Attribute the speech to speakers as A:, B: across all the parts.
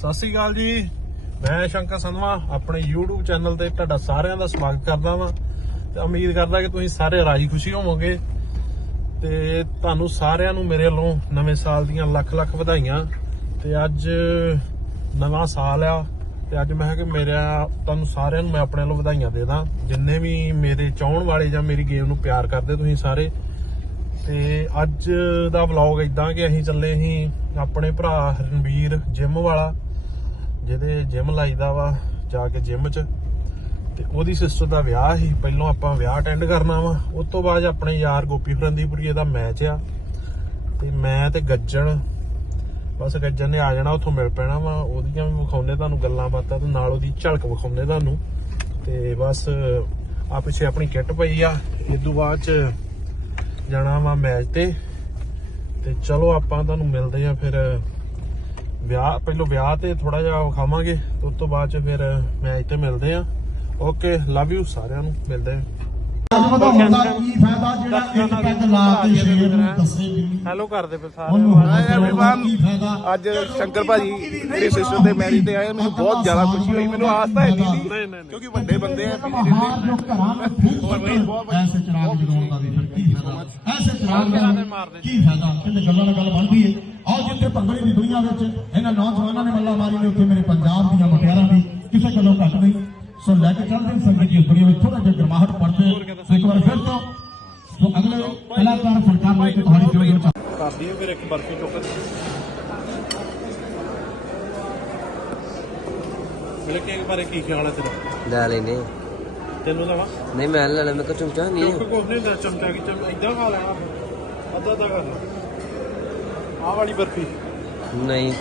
A: ਸਤਿ ਸ਼੍ਰੀ ਅਕਾਲ ਜੀ। ਮੈਂ ਸ਼ੰਕਰ ਸੰਧਵਾ, ਆਪਣੇ YouTube ਚੈਨਲ ਤੇ ਤੁਹਾਡਾ ਸਾਰਿਆਂ ਦਾ ਸਵਾਗਤ ਕਰਦਾ ਵਾਂ ਤੇ ਉਮੀਦ ਕਰਦਾ ਕਿ ਤੁਸੀਂ ਸਾਰੇ ਰਾਜੀ ਖੁਸ਼ੀ ਹੋਵੋਗੇ ਤੇ ਤੁਹਾਨੂੰ ਸਾਰਿਆਂ ਨੂੰ ਮੇਰੇ ਵੱਲੋਂ ਨਵੇਂ ਸਾਲ ਦੀਆਂ ਲੱਖ ਲੱਖ ਵਧਾਈਆਂ ਤੇ ਅੱਜ ਨਵਾਂ ਸਾਲ ਆ ਤੇ ਅੱਜ ਮੈਂ ਕਿਹਾ ਕਿ ਮੇਰਾ ਤੁਹਾਨੂੰ ਸਾਰਿਆਂ ਨੂੰ ਮੈਂ ਆਪਣੇ ਵੱਲੋਂ ਵਧਾਈਆਂ ਦੇ ਦਾਂ। ਜਿੰਨੇ ਵੀ ਮੇਰੇ ਚਾਹਣ ਵਾਲੇ ਜਾਂ ਮੇਰੀ ਗੇਮ ਨੂੰ ਪਿਆਰ ਕਰਦੇ ਤੁਸੀਂ ਸਾਰੇ। ਤੇ ਅੱਜ ਦਾ ਵਲੌਗ ਇਦਾਂ ਕਿ ਅਸੀਂ ਚੱਲੇ ਅਸੀਂ ਆਪਣੇ ਭਰਾ ਰਣਵੀਰ ਜਿਮ ਵਾਲਾ। ਜਿਹਦੇ ਜਿਮ ਲਾਈਦਾ ਵਾ, ਜਾ ਕੇ ਜਿਮ 'ਚ। ਤੇ ਉਹਦੀ ਸਿਸਟਰ ਦਾ ਵਿਆਹ ਸੀ, ਪਹਿਲਾਂ ਆਪਾਂ ਵਿਆਹ ਅਟੈਂਡ ਕਰਨਾ ਵਾ। ਉਸ ਤੋਂ ਬਾਅਦ ਆਪਣੇ ਯਾਰ ਗੋਪੀ ਫਰੰਦੀਪੁਰੀਏ ਦਾ ਮੈਚ ਆ। ਤੇ ਮੈਂ ਤੇ ਗੱਜਣ, ਬਸ ਗੱਜਣ ਨੇ ਆ ਜਾਣਾ, ਉੱਥੋਂ ਮਿਲ ਪੈਣਾ ਵਾ। ਉਹਦੀਆਂ ਵੀ ਵਿਖਾਉਂਦੇ ਤੁਹਾਨੂੰ ਗੱਲਾਂ ਬਾਤਾਂ ਤੇ ਨਾਲ ਉਹਦੀ ਝਲਕ ਵਿਖਾਉਂਦੇ ਤੁਹਾਨੂੰ। ਤੇ ਬਸ ਆ ਪਿੱਛੇ ਆਪਣੀ ਕਿੱਟ ਪਈ ਆ। ਇਸ ਤੋਂ ਬਾਅਦ ਚ ਜਾਣਾ ਵਾ ਮੈਚ ਤੇ। ਤੇ ਚਲੋ ਆਪਾਂ ਤੁਹਾਨੂੰ ਮਿਲਦੇ ਆ ਫਿਰ ਵਿਆਹ ਪਹਿਲਾਂ ਵਿਆਹ ਤੇ ਥੋੜਾ ਜਿਹਾ ਵਿਖਾਵਾਂਗੇ ਉਸ ਤੋਂ ਬਾਅਦ ਚ ਫਿਰ ਮੈਚ ਤੇ ਮਿਲਦੇ ਆ ਓਕੇ ਲਵ ਯੂ ਸਾਰਿਆਂ ਨੂੰ ਮਿਲਦੇ ਆ ਹੈਲੋ ਕਰਦੇ
B: ਉਹਨੂੰ
A: ਸਾਰੇ।
C: ਅੱਜ ਸ਼ੰਕਰ ਭਾਜੀ ਮੇਰੇ ਸਿਸਟਰ ਦੇ ਮੈਰਿਜ ਤੇ ਆਏ ਮੈਨੂੰ ਬਹੁਤ ਜ਼ਿਆਦਾ ਖੁਸ਼ੀ ਹੋਈ ਮੈਨੂੰ ਆਸ ਤਾਂ ਹੈ ਨਹੀਂ ਸੀ ਕਿਉਂਕਿ ਵੱਡੇ ਬੰਦੇ ਆ
B: ਬਾਹਰ ਜੋ ਘਰਾਂ ਵਿੱਚ ਫਿਰ ਐਸੇ ਚਿਰਾਗ ਜਗਾਉਣ ਦਾ ਵੀ ਫਿਰ ਕੀ ਫਾਇਦਾ? ਐਸੇ ਚਿਰਾਗ ਦਾ ਕੀ ਫਾਇਦਾ? ਕਿਤੇ ਗੱਲਾਂ ਨਾਲ ਗੱਲ ਬਣਦੀ ਹੈ ਆਓ ਜਿੱਥੇ ਭੰਗੜੇ ਦੀ ਦੁਨੀਆ ਵਿੱਚ ਇਹਨਾਂ ਨੌਜਵਾਨਾਂ ਨੇ ਮੱਲਾ ਮਾਰੀ ਨੇ ਉੱਥੇ ਮੇਰੇ ਪੰਜਾਬ ਦੀਆਂ ਮੁਟਿਆਰਾਂ ਦੀ ਕਿਸੇ ਗੱਲੋਂ ਘੱਟ ਨਹੀਂ। ਸੋ ਲੈ ਕੇ ਚੱਲਦੇ ਹਾਂ ਸੰਗਤ ਦੀ ਦੁਨੀਆ ਵਿੱਚ ਥੋੜਾ ਜਿਹਾ ਗਰਮਾਹਟ ਪੜਦੇ ਇੱਕ ਵਾਰ ਫਿਰ ਤੋਂ ਸੋ ਅਗਲੇ ਕਲਾਕਾਰ ਲੈ ਕੇ ਤੁਹਾਡੀ ਜੋੜੀ ਵਿੱਚ
A: ਕਰਦੀ ਆ ਫਿਰ ਇੱਕ ਬਰਫੀ ਚੁੱਕ ਮਿਲ ਕੇ ਬਾਰੇ ਕੀ ਖਿਆਲ ਹੈ ਤੇਰਾ?
D: ਲੈ ਲੈਨੇ।
A: ਤੈਨੂੰ ਤਾਂ ਵਾ
D: ਨਹੀਂ ਮੈਂ ਲੈ ਲੈ ਮੈਂ ਕਿਹਾ ਚਮਚਾ ਨਹੀਂ
A: ਚੁੱਕ ਕੋਸ ਨਹੀਂ ਦਾ ਚਮਚਾ ਕੀ ਚਮ ਇਦਾਂ ਖਾ ਲੈਣਾ। ਅੱਧਾ ਅੱਧਾ ਕਰ ਆਹ ਵਾਲੀ ਬਰਫੀ?
D: ਨਹੀਂ।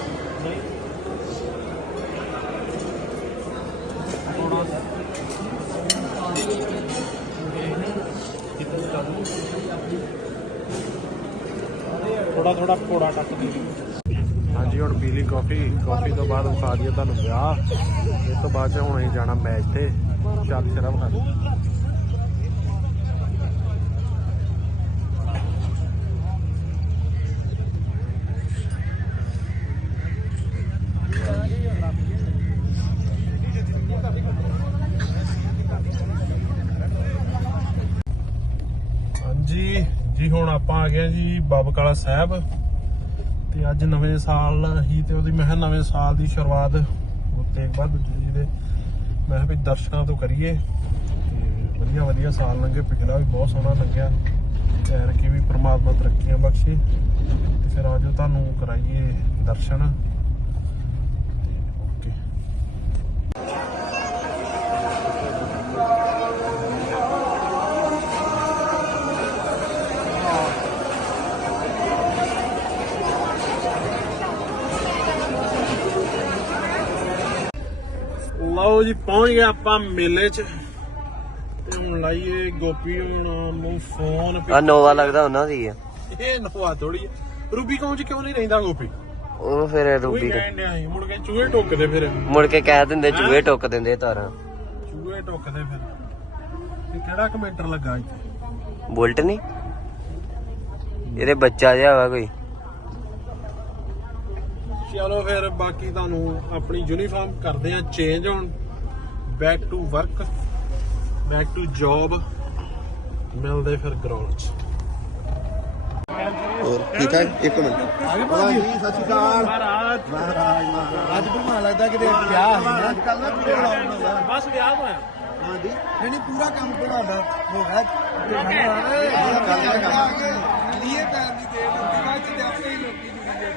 A: ਥੋੜਾ ਥੋੜਾ ਪਕੌੜਾ ਕੱਟ ਦੇ ਹਾਂਜੀ ਹੁਣ ਪੀ ਲਈ ਕਾਫੀ। ਕਾਫੀ ਤੋਂ ਬਾਅਦ ਵਿਖਾ ਦਈਏ ਤੁਹਾਨੂੰ ਵਿਆਹ। ਇਸ ਤੋਂ ਬਾਅਦ ਹੁਣ ਅਸੀਂ ਜਾਣਾ ਮੈਚ ਤੇ। ਚੱਲ ਸ਼ਰਮ ਕਰ ਹਾਂਜੀ ਜੀ ਹੁਣ ਆਪਾਂ ਆ ਗਿਆ ਹਾਂ ਜੀ ਬਾਬਕਾਲਾ ਸਾਹਿਬ। ਤੇ ਅੱਜ ਨਵੇਂ ਸਾਲ ਹੀ ਤੇ ਉਹਦੀ ਮੈਂ ਕਿਹਾ ਨਵੇਂ ਸਾਲ ਦੀ ਸ਼ੁਰੂਆਤ ਉੱਤੇ ਬਾਅਦ ਜੀ ਦੇ ਮੈਂ ਕਿਹਾ ਵੀ ਦਰਸ਼ਨਾਂ ਤੋਂ ਕਰੀਏ। ਤੇ ਵਧੀਆ ਵਧੀਆ ਸਾਲ ਲੰਘੇ। ਪਿਛਲਾ ਵੀ ਬਹੁਤ ਸੋਹਣਾ ਲੰਘਿਆ। ਖੈਰ ਕੀ ਵੀ ਪ੍ਰਮਾਤਮਾ ਤਰੱਕੀਆਂ ਬਖਸ਼ੇ। ਤੇ ਫਿਰ ਆਜੋ ਤੁਹਾਨੂੰ ਕਰਾਈਏ ਦਰਸ਼ਨ। ਲਓ ਜੀ ਪਹੁੰਚ ਗਏ ਆਪਾਂ ਮੇਲੇ 'ਚ। ਤੇ ਹੁਣ ਲਾਈਏ ਗੋਪੀ ਹੁਣ ਨੂੰ ਫੋਨ
D: ਆ ਨੋਵਾ ਲੱਗਦਾ ਉਹਨਾਂ ਦੀ ਆ।
A: ਇਹ ਨਵਾ ਥੋੜੀ ਰੂਬੀ ਕੌਣ ਚ ਕਿਉਂ ਨਹੀਂ ਰਹਿੰਦਾ ਗੋਪੀ?
D: ਉਹ ਫਿਰ
A: ਕੋਈ
D: ਰੂਬੀ ਦੇ
A: ਕਹਿਣ ਡਿਆ ਸੀ। ਮੁੜ ਕੇ ਚੂਹੇ ਟੋਕਦੇ ਫਿਰ।
D: ਮੁੜ ਕੇ ਕਹਿ ਦਿੰਦੇ ਚੂਹੇ ਟੁੱਕ ਦਿੰਦੇ ਤਾਰਾਂ।
A: ਚੂਹੇ ਟੋਕਦੇ ਫਿਰ। ਇਹ ਕਿਹੜਾ ਕਮੈਂਟਰ ਲੱਗਾ ਇੱਥੇ?
D: ਬੁਲਟ ਨਹੀਂ ਇਹਦੇ ਬੱਚਾ ਜਿਹਾ ਵਾ ਕੋਈ।
A: ਚਲੋ ਫਿਰ ਬਾਕੀ ਤੁਹਾਨੂੰ ਆਪਣੀ ਯੂਨੀਫਾਰਮ ਕਰਦੇ ਆ ਚੇਂਜ ਹੁਣ। Back to work back to job ਮਿਲਦੇ ਫਿਰ ਗਰਾਊਂਡ 'ਚ।
C: ਹੋਰ ਠੀਕ ਹੈ ਇੱਕ ਮਿੰਟ। ਹਾਂਜੀ ਸਤਿ ਸ਼੍ਰੀ ਅਕਾਲ।
A: ਮਹਾਰਾਜ।
C: ਮਹਾਰਾਜ ਮਹਾਰਾਜ। ਅੱਜ ਬੁਮਾ ਲੱਗਦਾ ਕਿ ਵਿਆਹ ਹੈ ਅੱਜ ਕੱਲ ਨਾ ਪੂਰੇ ਲਾਉਂਦਾ
A: ਬਸ ਵਿਆਹ ਹੋਇਆ।
C: ਹਾਂਜੀ। ਨਹੀਂ ਨਹੀਂ ਪੂਰਾ ਕੰਮ ਬਣਾਉਂਦਾ ਹੋ ਗਿਆ।
E: ਲੀਏ ਪੈਰ ਦੀ ਦੇਰ ਹੁੰਦੀ ਬਾਅਦ ਚ ਤੇ ਆਪੇ ਹੀ।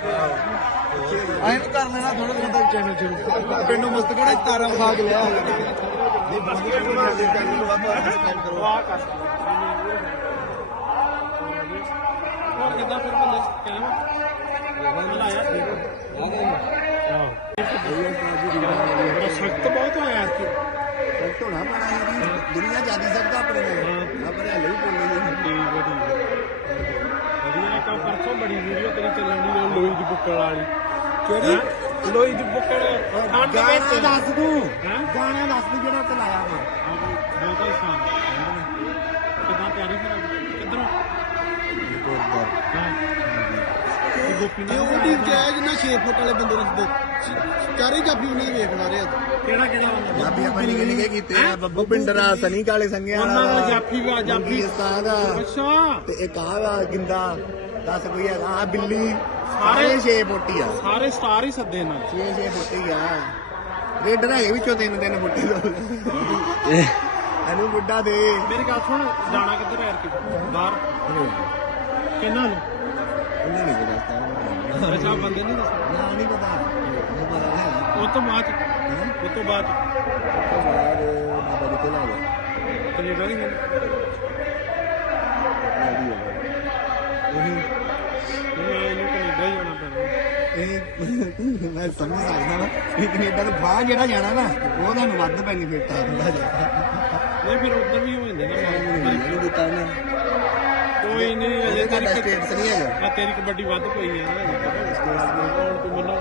C: ਐਂ ਕਰ ਲੈਣਾ ਥੋੜਾ ਦਿਨ ਤੱਕ ਚੈਨਲ ਸ਼ੁਰੂ ਪਿੰਡੋਂ ਮਸਤਗੜਾ ਤਾਰਾ ਵਿਖਾ ਕੇ ਲਿਆ ਨਹੀਂ ਬਸ ਕੇ ਬਣਾ ਦੇ ਚੈਨਲ ਨੂੰ ਵੱਧ ਸਬਸਕ੍ਰਾਈਬ ਕਰੋ
A: ਵਾਹ ਕਰ। ਹੋਰ ਕਿੱਦਾਂ ਫਿਰ ਬੰਦੇ ਕਹਿਣਾ ਬਣਾਇਆ ਬੜਾ ਸਖਤ ਬਹੁਤ ਹੋਇਆ ਇੱਥੇ
C: ਸਖਤ ਹੋਣਾ ਪੈਣਾ ਹੈ ਦੁਨੀਆ ਜ਼ਿਆਦਾ ਸਕਦਾ ਆਪਣੇ ਨਾਲ ਆਪਣੇ ਹਲੇ ਵੀ ਬੋਲਦੇ ਨੇ
A: ਠੀਕ ਹੈ ਠੀਕ ਹੈ। ਵਧੀਆ ਇੱਕ ਪਰਸੋਂ ਬੜੀ ਵੀਡੀਓ ਤੇਰੀ ਚੱਲਣ ਲੋਈ ਦੀ ਬੁੱਕਲ ਵਾਲੀ। ਕਿਹੜੀ? ਲੋਈ ਦੀ ਬੁੱਕਲ ਠੰਡ
C: ਗਾਣਾ
A: ਵਿੱਚ।
C: ਦੱਸ ਤੂੰ
A: ਹੈਂ?
C: ਗਾਣਾ ਦੱਸ ਤੂੰ ਜਿਹੜਾ ਚਲਾਇਆ ਵਾ।
A: ਬਹੁਤ ਹੀ ਸ਼ਾਨ ਕਿਦਾਂ ਤਿਆਰੀ ਫਿਰ ਕਿੱਧਰੋਂ? ਹਾਂ? ਗੋਪੀ
C: ਤੇ ਉਹ ਟੀਮ ਚ ਆਇਆ ਜਿੰਨਾ 6 ਫੁੱਟ ਵਾਲੇ ਬੰਦੇ ਚਾਰੇ ਜਾਫੀ ਉਹਨਾਂ ਦੇ ਵੇਖ ਮਾਰੇ ਆ।
A: ਕਿਹੜਾ ਕਿਹੜਾ ਹੁੰਦਾ
C: ਜਾਫੀ ਆਪਾਂ ਨਿਕੇ ਨਿਕੇ ਕੀਤੇ ਆ। ਬੱਬੂ ਪਿੰਡਰਾ ਸਨੀ ਕਾਲੇ ਸੰਗਿਆ
A: ਉਹਨਾਂ ਦਾ ਜਾਫੀ ਵਾ ਜਾਫੀ
C: ਪਾਕਿਸਤਾਨ ਦਾ
A: ਅੱਛਾ।
C: ਤੇ ਇੱਕ ਆ ਵਾ ਗਿੰਦਾ। ਦੱਸ ਕੋਈ ਆ ਬਿੱਲੀ
A: ਸਾਰੇ-
C: ਸਾਰੇ 6 ਫੁੱਟ ਹੀ ਆ।
A: ਸਾਰੇ ਸਟਾਰ ਹੀ ਸੱਦੇ ਨਾਲ
C: 6 6 ਫੁੱਟ ਹੀ ਆ। ਰੇਡਰ ਹੈਗੇ ਵਿੱਚੋਂ ਤਿੰਨ ਤਿੰਨ ਫੁੱਟ ਹੀ ਲੋਕ ਇਹਨੂੰ ਬੁੱਢਾ ਦੇ।
A: ਮੇਰੀ ਗੱਲ ਸੁਣ ਜਾਣਾ ਕਿੱਧਰ ਹੈ ਕਿ ਬਾਹਰ। ਕਿੰਨਾ ਨੂੰ?
C: ਉਹਨੇ ਨਹੀਂ ਪਤਾ
A: ਅੱਛਾ ਬੰਦੇ ਨਹੀਂ ਦੱਸ
C: ਨਾ ਨਹੀਂ ਪਤਾ। ਉਹ ਪਤਾ ਨਹੀਂ
A: ਉਹ ਤੋਂ ਬਾਅਦ ਉਹ ਤੋਂ ਬਾਅਦ
C: ਬਾਬਾ ਜੀ ਕੋਲ ਆ ਗਿਆ
A: ਕੈਨੇਡਾ ਨਹੀਂ ਇਹਨੂੰ ਕੈਨੇਡਾ ਹੀ ਜਾਣਾ ਪੈਣਾ
C: ਇਹ ਮੈਂ ਸਮਝ ਸਕਦਾ ਵਾ ਇਹ ਕੈਨੇਡਾ ਤੋਂ ਬਾਹਰ ਜਿਹੜਾ ਜਾਣਾ ਨਾ ਉਹ ਤੁਹਾਨੂੰ ਵੱਧ ਬੈਨੀਫਿਟ ਆ ਥੋੜਾ ਜਿਹਾ
A: ਨਹੀਂ ਫਿਰ ਉੱਧਰ ਵੀ ਹੋ ਜਾਂਦੇ ਨਾ
C: ਨਹੀਂ ਦਿੱਤਾ ਉਹਨੇ
A: ਕੋਈ ਨਹੀਂ ਅਜੇ ਤੇਰੀ
C: ਤੁਹਾਡਾ ਸਟੇਟਸ ਨਹੀਂ ਹੈਗਾ
A: ਆ ਤੇਰੀ ਕਬੱਡੀ ਵੱਧ ਪਈ ਹੈ ਨਾ ਹੁਣ ਤੂੰ ਮੈਨੂੰ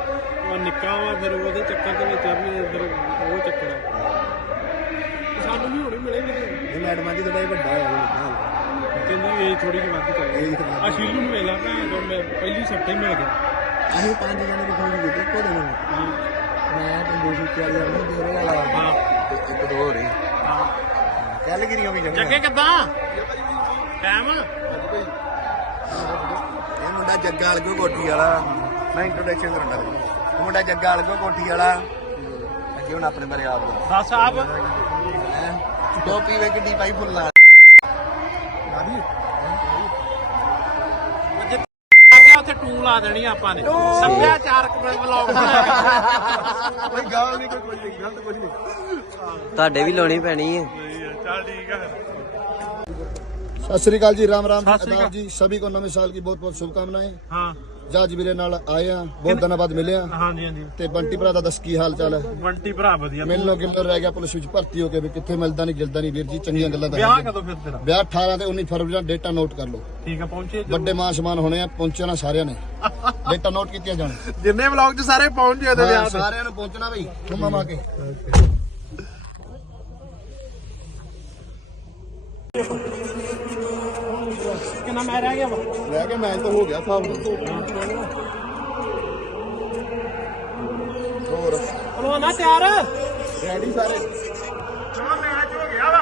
A: ਉਹ ਨਿੱਕਾ ਵਾ ਫਿਰ ਉਹਦੇ ਚੱਕਰ ਦੇ ਵਿੱਚ ਆ ਵੀ ਫਿਰ ਉਹ ਚੱਕਰ ਆ ਸਾਨੂੰ ਵੀ ਹੁਣੇ ਮਿਲੇ ਵੀ
C: ਇਹ ਮੈਡਮਾਂ ਜੀ ਥੋੜਾ ਜਿਹਾ ਵੱਡਾ ਹੋਇਆ। ਉਹ
A: ਕਹਿੰਦੀ ਇਹ ਥੋੜੀ ਜਿਹੀ ਵੱਧ ਚੱਲ
C: ਤਾਂ ਵੱਧ
A: ਆ ਸ਼ੀਲੂ ਨੂੰ ਮਿਲਾ ਭੈਣ ਜੋ ਮੈਂ ਪਹਿਲੀ ਸੱਟੇ ਮਿਲ ਗਿਆ।
C: ਅਸੀਂ ਪੰਜ ਜਣੇ ਦੀ ਫੋਨ ਕੀਤੀ ਇੱਕੋ ਦਿਨ
A: ਹਾਂ।
C: ਮੈਂ ਤੰਦੂਰ ਸੁੱਚੀ ਵਾਲੀ ਨੂੰ ਦੇ ਰਿਹਾ ਵਾਲਾ
A: ਹਾਂ।
C: ਤੇ ਇੱਕ ਦੋ ਹੋ। ਰਹੀ ਚੱਲ ਗਿਰੀਆਂ ਵੀ ਜੰਗਲ
A: ਜੱਗੇ ਕਿੱਦਾਂ? ਟਾਈਮ?
C: ਇਹ ਮੁੰਡਾ ਜੱਗਾ ਵਾਲਗੋ ਕੋਠੀ ਵਾਲਾ? ਮੈਂ ਇੰਟਰੋਡਕਸ਼ਨ ਕਰਨ ਲੱਗਾ। ਇਹ ਮੁੰਡਾ ਜੱਗਾ ਵਾਲਗੋ ਕੋਠੀ ਵਾਲਾ? ਅੱਗੇ ਹੁਣ ਆਪਣੇ ਬਾਰੇ ਆਪ ਦਾ
A: ਦੱਸ ਆਪ।
C: ਟੋਪੀ ਵੇ ਕਿੱਡੀ ਪਾਈ ਫੁੱਲਾਂ
A: ਲਾ ਦੇਣੀ ਆਪਾਂ ਨੇ ਸੱਭਿਆਚਾਰਕ ਵਲੌਗ ਬਣਾਇਆ
C: ਕੋਈ ਗਾਲ ਨਹੀਂ ਕੋਈ ਕੁਝ ਨਹੀਂ ਗਲਤ ਕੁਝ ਨਹੀਂ
D: ਤੁਹਾਡੇ ਵੀ ਲਾਉਣੀ ਪੈਣੀ ਹੈ
A: ਚੱਲ ਠੀਕ ਆ
B: ਸਤਿ ਸ੍ਰੀ ਅਕਾਲ ਜੀ ਰਾਮ ਰਾਮ
A: ਸਤਿ ਸ੍ਰੀ ਅਕਾਲ।
B: ਆਦਾਬ ਜੀ ਸਭੀ को नवे साल की बहुत बहुत शुभकामनाएं
A: ਹਾਂ
B: ਜੱਜ ਵੀਰੇ ਨਾਲ ਆਏ ਆ ਬਹੁਤ ਦਿਨਾਂ ਬਾਅਦ ਮਿਲੇ ਆ।
A: ਹਾਂਜੀ ਹਾਂਜੀ।
B: ਤੇ ਬੰਟੀ ਭਰਾ ਦਾ ਦੱਸ ਕੀ ਹਾਲ ਚਾਲ ਹੈ?
A: ਬੰਟੀ ਭਰਾ ਵਧੀਆ।
B: ਮਿਲਣੋਂ ਕਿੰਨਾ ਰਹਿ ਗਿਆ ਪੁਲਿਸ ਵਿੱਚ ਭਰਤੀ ਹੋ ਕੇ ਵੀ ਕਿੱਥੇ ਮਿਲਦਾ ਨਹੀਂ ਗਿਲਦਾ ਨਹੀਂ ਵੀਰ ਜੀ ਚੰਗੀਆਂ ਗੱਲਾਂ ਦਾ
A: ਵਿਆਹ ਕਦੋਂ ਫਿਰ ਤੇਰਾ?
B: ਵਿਆਹ 18 ਤੇ 19 ਫਰਵਰੀ ਦਾ ਡੇਟਾ ਨੋਟ ਕਰ ਲਓ।
A: ਠੀਕ ਆ ਪਹੁੰਚੇ
B: ਵੱਡੇ ਮਾਂ ਸਮਾਨ ਹੋਣੇ ਆ ਪਹੁੰਚਣਾ ਸਾਰਿਆਂ ਨੇ। ਡੇਟਾ ਨੋਟ ਕੀਤੀਆਂ ਜਾਣ।
A: ਜਿੰਨੇ ਵਲੌਗ 'ਚ ਸਾਰੇ ਪਹੁੰਚ ਜੇ ਉਹਦੇ
B: ਹਾਂ, ਸਾਰਿਆਂ ਨੂੰ ਪਹੁੰਚਣਾ ਬਈ ਹੁਮਾ ਮਾ ਕੇ।
A: ਕਿੰਨਾ ਮੈਂ ਰਹਿ ਗਿਆ ਵਾ?
B: ਰਹਿ ਗਿਆ ਮੈਚ ਤਾਂ ਹੋ ਗਿਆ ਸਾਹਿਬ ਹੋਰ?
A: ਚਲੋ ਨਾ ਤਿਆਰ?
B: ਰੈਡੀ ਸਾਰੇ?
A: ਚਲੋ ਮੈਚ ਹੋ ਗਿਆ ਵਾ।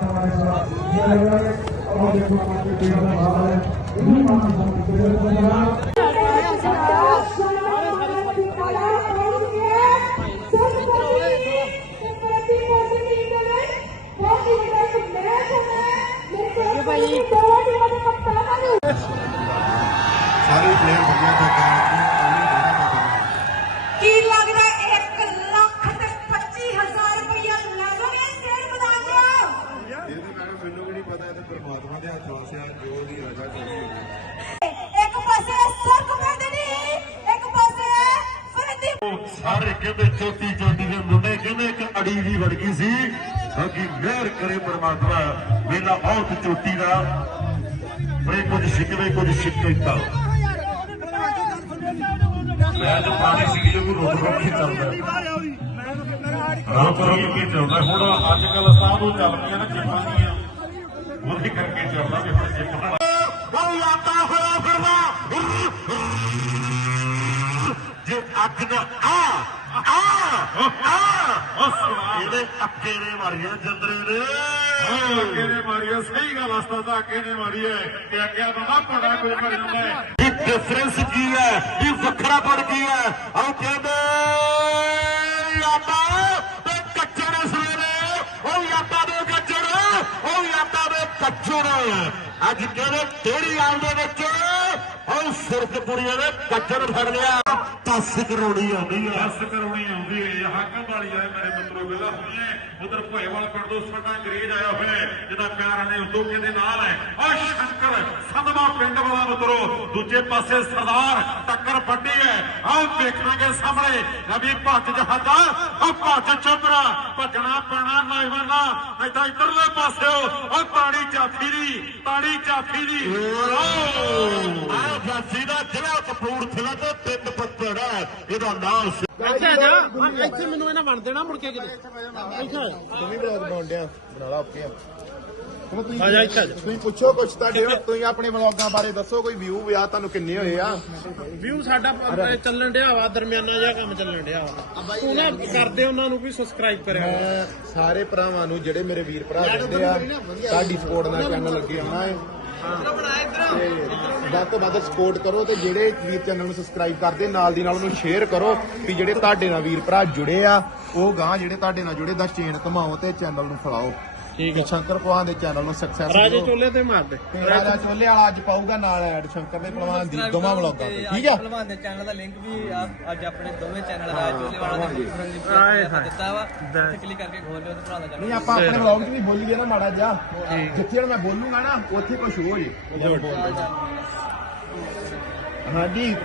B: ਸਾਰੇ ਪਲੇਅਰ ਵਧੀਆ ਤੋਂ
F: ਸਾਰੇ ਕਹਿੰਦੇ ਚੋਟੀ ਚੋਟੀ ਦੇ ਮੁੰਡੇ ਕਹਿੰਦੇ ਇੱਕ ਅੜੀ ਵੀ ਵਰਗੀ ਸੀ। ਬਾਕੀ ਮਿਹਰ ਕਰੇ ਪਰਮਾਤਮਾ ਵੇਲਾ ਬਹੁਤ ਚੋਟੀ ਦਾ। ਬੜੇ ਕੁਝ ਸਿੱਖਵੇ ਕੁਝ ਸਿੱਖਤਾ ਮੈਂ ਤਾਂ ਪਾਣੀ ਸੀ ਜੋ ਕੋਈ ਰੋਕ ਰੋਕ ਕੇ ਚੱਲਦਾ। ਰੋਕ ਰੋਕ ਕੇ ਚੱਲਦਾ। ਹੁਣ ਅੱਜ ਕੱਲ ਸਾਧੂ ਚੱਲ ਪਈਆਂ ਨਾ ਜਿੰਮਾਂ ਦੀਆਂ। ਉਹਦੇ ਕਰਕੇ ਚੱਲਦਾ ਵੀ ਹੁਣ ਜਿੰਮਾਂ ਉਹ ਲਾਤਾ ਹੋਇਆ ਫਿਰਦਾ। ਜੇ ਅੱਖ ਦਾ ਆ ਆ ਆ। ਇਹਦੇ ਅੱਕੇ ਨੇ ਮਾਰੀਆਂ ਚੰਦਰੇ ਨੇ ਅੱਕੇ ਨੇ ਮਾਰੀਆਂ ਸਹੀ ਗੱਲ ਅਸਤਾ ਤਾਂ ਅੱਕੇ ਨੇ ਮਾਰੀ ਹੈ ਅੱਗੇ ਨਾ ਪੜਾ ਕੋਈ ਮਰ ਜਾਂਦਾ ਹੈ। ਇਹ ਡਿਫਰੈਂਸ ਕੀ ਹੈ? ਇਹ ਵੱਖਰਾ ਪੜ ਕੀ ਹੈ? ਆਹ ਕਹਿੰਦੇ ਲਾਤਾ ਤੇ ਸਵੇਰੇ। ਉਹ ਯਾਤਾ ਦੇ ਕੱਚੜ ਉਹ ਸੁਣੋ ਅੱਜ ਕਿਹੜੇ ਤੇਰੀ ਆਲ ਦੇ ਵਿੱਚ ਉਹ ਸਿਰਕਪੁਰੀਆਂ ਨੇ ਕੱਚਰ ਫੜ ਲਿਆ 10 ਕਰੋੜੀ ਆਉਂਦੀ ਆ।
A: 10 ਕਰੋੜੀ ਆਉਂਦੀ ਹੈ ਹਾਕਮ ਵਾਲੀ ਆਏ ਮੇਰੇ ਮਿੱਤਰੋ ਗੱਲਾਂ ਹੋਈਆਂ ਉਧਰ ਭੋਏਵਾਲ ਪਿੰਡ ਤੋਂ ਸਾਡਾ ਅੰਗਰੇਜ਼ ਆਇਆ ਹੋਇਆ ਜਿਹਦਾ ਪਿਆਰ ਨੇ ਉਦੋਕੇ ਦੇ ਨਾਲ ਹੈ। ਆ ਸ਼ੰਕਰ ਸੰਧਵਾ ਪਿੰਡ ਵਾਲਾ ਮਿੱਤਰੋ ਦੂਜੇ ਪਾਸੇ ਸਰਦਾਰ ਟੱਕਰ ਵੱਡੀ ਹੈ। ਆਹ ਵੇਖਾਂਗੇ ਸਾਹਮਣੇ। ਰਵੀ ਭੱਜ ਜਹਾਦਾ ਆ ਭੱਜ ਚੰਦਰਾ ਭੱਜਣਾ ਪੈਣਾ ਨੌਜਵਾਨਾ। ਨਹੀਂ ਤਾਂ ਇਧਰਲੇ ਪਾਸਿਓ ਉਹ ਤਾੜੀ ਚਾਫੀ ਦੀ ਤਾੜੀ ਚਾਫੀ ਦੀ।
F: ਆ ਜਾਸੀ ਦਾ ਜ਼ਿਲ੍ਹਾ ਕਪੂਰਥਲਾ ਤੇ ਪਿੰਡ ਪੱਤੜ ਹੈ। ਇਹਦਾ ਨਾਮ ਸੀ
C: ਇੱਥੇ ਜਾ। ਇੱਥੇ ਮੈਨੂੰ ਇਹਨਾਂ ਬਣ ਦੇਣਾ ਮੁੜ ਕੇ ਕਿਤੇ।
G: ਤੂੰ ਵੀ ਵਲੌਗ ਬਣਾਉਂਦਿਆ ਬਣਾ ਲਾ ਓਕੇ
C: ਆ ਜਾ ਇੱਥੇ ਆ ਜਾ।
G: ਤੁਸੀਂ ਪੁੱਛੋ ਕੁਛ ਤੁਹਾਡੇ ਹੁਣ ਤੁਸੀਂ ਆਪਣੇ ਵਲੌਗਾਂ ਬਾਰੇ ਦੱਸੋ ਕੋਈ ਵਿਊ ਵਿਆ ਤੁਹਾਨੂੰ ਕਿੰਨੇ ਹੋਏ ਆ?
C: ਵਿਊ ਸਾਡਾ ਪ- ਚੱਲਣ ਡਿਆ ਵਾ ਦਰਮਿਆਨਾ ਜਿਹਾ ਕੰਮ ਚੱਲਣ ਡਿਆ ਵਾ। ਤੂੰ ਨਾ ਕਰਦੇ ਉਹਨਾਂ ਨੂੰ ਵੀ ਸਬਸਕ੍ਰਾਈਬ ਕਰਿਆ ਕਰੋ।
G: ਮੈਂ ਸਾਰੇ ਭਰਾਵਾਂ ਨੂੰ ਜਿਹੜੇ ਮੇਰੇ ਵੀਰ ਭਰਾ ਦਿੰਦੇ ਆ ਸਾਡੀ ਸਪੋਰਟ ਨਾਲ ਚੈਨਲ ਅੱਗੇ ਆਉਣਾ ਹੈ। ਵੱਧ ਤੋਂ ਵੱਧ ਸਪੋਰਟ ਕਰੋ ਤੇ ਜਿਹੜੇ ਵੀਰ ਚੈਨਲ ਨੂੰ ਸਬਸਕ੍ਰਾਈਬ ਕਰਦੇ, ਨਾਲ ਦੀ ਨਾਲ ਉਹਨੂੰ ਸ਼ੇਅਰ ਕਰੋ ਵੀ ਜਿਹੜੇ ਤੁਹਾਡੇ ਨਾਲ ਵੀਰ ਭਰਾ ਜੁੜੇ ਆ, ਉਹ ਗਾਂ ਜਿਹੜੇ ਤੁਹਾਡੇ ਨਾਲ ਜੁੜੇ ਦਾ ਚੇਨ ਘਮਾਓ ਤੇ ਚੈਨਲ ਨੂੰ ਫਲਾਓ
C: ਠੀਕ
G: ਤੇ ਸ਼ੰਕਰ ਪਵਾਨ ਦੇ ਚੈਨਲ ਨੂੰ ਸਕਸੈਸ
C: ਰਾਜੇ ਚੋਲੇ ਤੇ ਮਾਰ ਦੇ।
G: ਰਾਜਾ ਚੋਲੇ ਵਾਲਾ ਅੱਜ ਪਾਊਗਾ ਨਾਲ ਐਡ ਸ਼ੰਕਰ ਦੇ ਭਲਵਾਨ ਦੀ ਦੋਵਾਂ ਵਲੌਗਾਂ ਤੇ ਠੀਕ ਆ?
H: ਭਲਵਾਨ ਦੇ ਚੈਨਲ ਦਾ ਲਿੰਕ ਵੀ ਅੱਜ ਆਪਣੇ ਦੋਵੇਂ ਚੈਨਲ ਰਾਜ ਚੋਲੇ ਵਾਲਾ ਦੇ ਦਿੱਤਾ ਵਾ। ਕਲਿੱਕ ਕਰਕੇ ਖੋਲ ਲਿਓ ਤੇ ਭਰਾ ਦਾ channel
G: ਨਹੀਂ ਆਪਾਂ ਆਪਣੇ ਵਲੌਗ 'ਚ ਵੀ ਬੋਲੀਏ ਨਾ ਮਾੜਾ ਜਿਹਾ। ਜਿੱਥੇ ਹੁਣ ਮੈਂ ਬੋਲੂਗਾ ਨਾ ਉੱਥੇ ਕੁਝ ਹੋ ਜੇ। ਹਾਂਜੀ।